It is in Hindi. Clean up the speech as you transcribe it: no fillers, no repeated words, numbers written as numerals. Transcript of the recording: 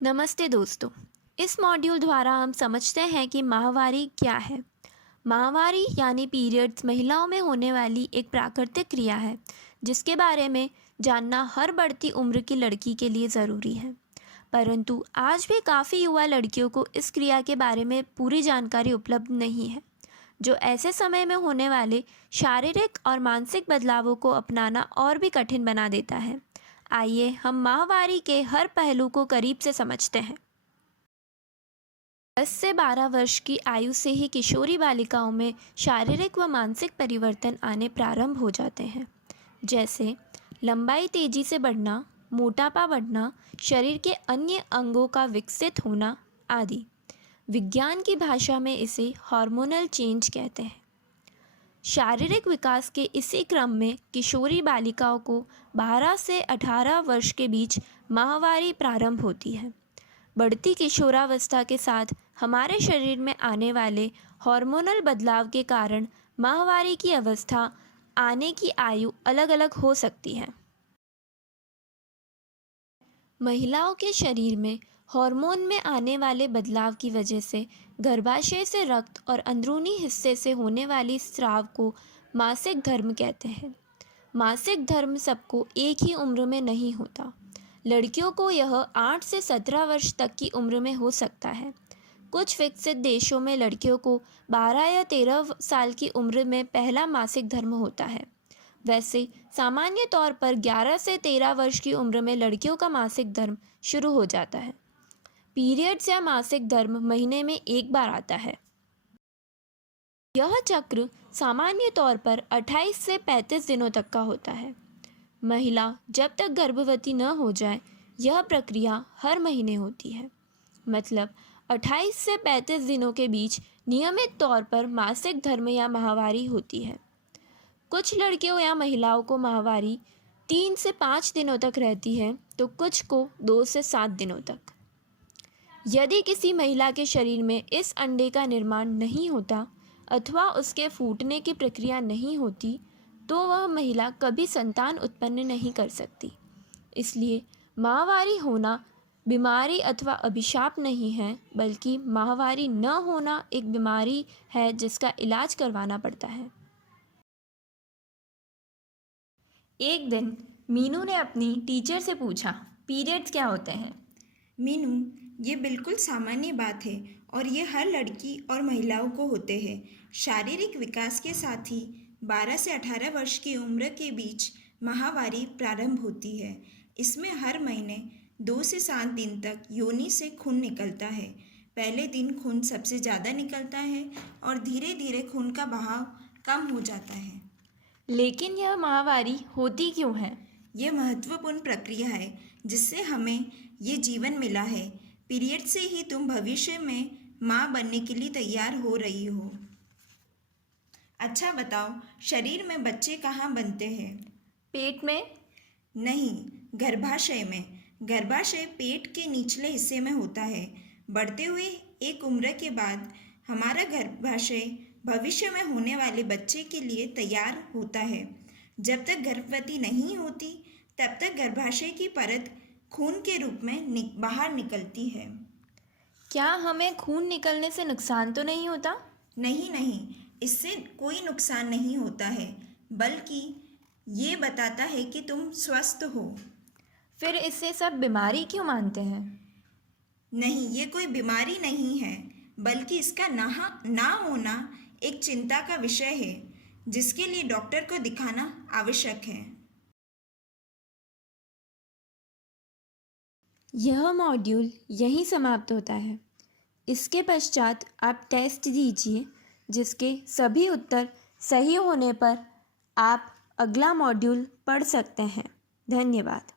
नमस्ते दोस्तों। इस मॉड्यूल द्वारा हम समझते हैं कि माहवारी क्या है। माहवारी यानी पीरियड्स महिलाओं में होने वाली एक प्राकृतिक क्रिया है जिसके बारे में जानना हर बढ़ती उम्र की लड़की के लिए ज़रूरी है। परंतु आज भी काफ़ी युवा लड़कियों को इस क्रिया के बारे में पूरी जानकारी उपलब्ध नहीं है, जो ऐसे समय में होने वाले शारीरिक और मानसिक बदलावों को अपनाना और भी कठिन बना देता है। आइए हम माहवारी के हर पहलू को करीब से समझते हैं। 10 से 12 वर्ष की आयु से ही किशोरी बालिकाओं में शारीरिक व मानसिक परिवर्तन आने प्रारंभ हो जाते हैं, जैसे लंबाई तेजी से बढ़ना, मोटापा बढ़ना, शरीर के अन्य अंगों का विकसित होना आदि। विज्ञान की भाषा में इसे हार्मोनल चेंज कहते हैं। शारीरिक विकास के इसी क्रम में किशोरी बालिकाओं को 12 से 18 वर्ष के बीच माहवारी प्रारंभ होती है। बढ़ती किशोरावस्था के साथ हमारे शरीर में आने वाले हार्मोनल बदलाव के कारण माहवारी की अवस्था आने की आयु अलग अलग हो सकती है। महिलाओं के शरीर में हार्मोन में आने वाले बदलाव की वजह से गर्भाशय से रक्त और अंदरूनी हिस्से से होने वाली स्राव को मासिक धर्म कहते हैं। मासिक धर्म सबको एक ही उम्र में नहीं होता। लड़कियों को यह 8 से 17 वर्ष तक की उम्र में हो सकता है। कुछ विकसित देशों में लड़कियों को 12 या 13 साल की उम्र में पहला मासिक धर्म होता है। वैसे सामान्य तौर पर 11 से 13 वर्ष की उम्र में लड़कियों का मासिक धर्म शुरू हो जाता है। पीरियड्स या मासिक धर्म महीने में एक बार आता है। यह चक्र सामान्य तौर पर 28 से 35 दिनों तक का होता है। महिला जब तक गर्भवती न हो जाए, यह प्रक्रिया हर महीने होती है। मतलब 28 से 35 दिनों के बीच नियमित तौर पर मासिक धर्म या माहवारी होती है। कुछ लड़कियों या महिलाओं को माहवारी 3 से 5 दिनों तक रहती है, तो कुछ को 2 से 7 दिनों तक। यदि किसी महिला के शरीर में इस अंडे का निर्माण नहीं होता अथवा उसके फूटने की प्रक्रिया नहीं होती, तो वह महिला कभी संतान उत्पन्न नहीं कर सकती। इसलिए माहवारी होना बीमारी अथवा अभिशाप नहीं है, बल्कि माहवारी न होना एक बीमारी है जिसका इलाज करवाना पड़ता है। एक दिन मीनू ने अपनी टीचर से पूछा, पीरियड्स क्या होते हैं? मीनू, ये बिल्कुल सामान्य बात है और ये हर लड़की और महिलाओं को होते हैं। शारीरिक विकास के साथ ही 12 से 18 वर्ष की उम्र के बीच माहवारी प्रारंभ होती है। इसमें हर महीने 2 से 7 दिन तक योनि से खून निकलता है। पहले दिन खून सबसे ज़्यादा निकलता है और धीरे धीरे खून का बहाव कम हो जाता है। लेकिन यह माहवारी होती क्यों है? ये महत्वपूर्ण प्रक्रिया है जिससे हमें ये जीवन मिला है। पीरियड से ही तुम भविष्य में माँ बनने के लिए तैयार हो रही हो। अच्छा बताओ, शरीर में बच्चे कहाँ बनते हैं? पेट में? नहीं, गर्भाशय में। गर्भाशय पेट के निचले हिस्से में होता है। बढ़ते हुए एक उम्र के बाद हमारा गर्भाशय भविष्य में होने वाले बच्चे के लिए तैयार होता है। जब तक गर्भवती नहीं होती, तब तक गर्भाशय की परत खून के रूप में बाहर निकलती है। क्या हमें खून निकलने से नुकसान तो नहीं होता? नहीं नहीं, इससे कोई नुकसान नहीं होता है, बल्कि ये बताता है कि तुम स्वस्थ हो। फिर इससे सब बीमारी क्यों मानते हैं? नहीं, ये कोई बीमारी नहीं है, बल्कि इसका ना होना एक चिंता का विषय है, जिसके लिए डॉक्टर को दिखाना आवश्यक है। यह मॉड्यूल यहीं समाप्त होता है। इसके पश्चात आप टेस्ट दीजिए, जिसके सभी उत्तर सही होने पर आप अगला मॉड्यूल पढ़ सकते हैं। धन्यवाद।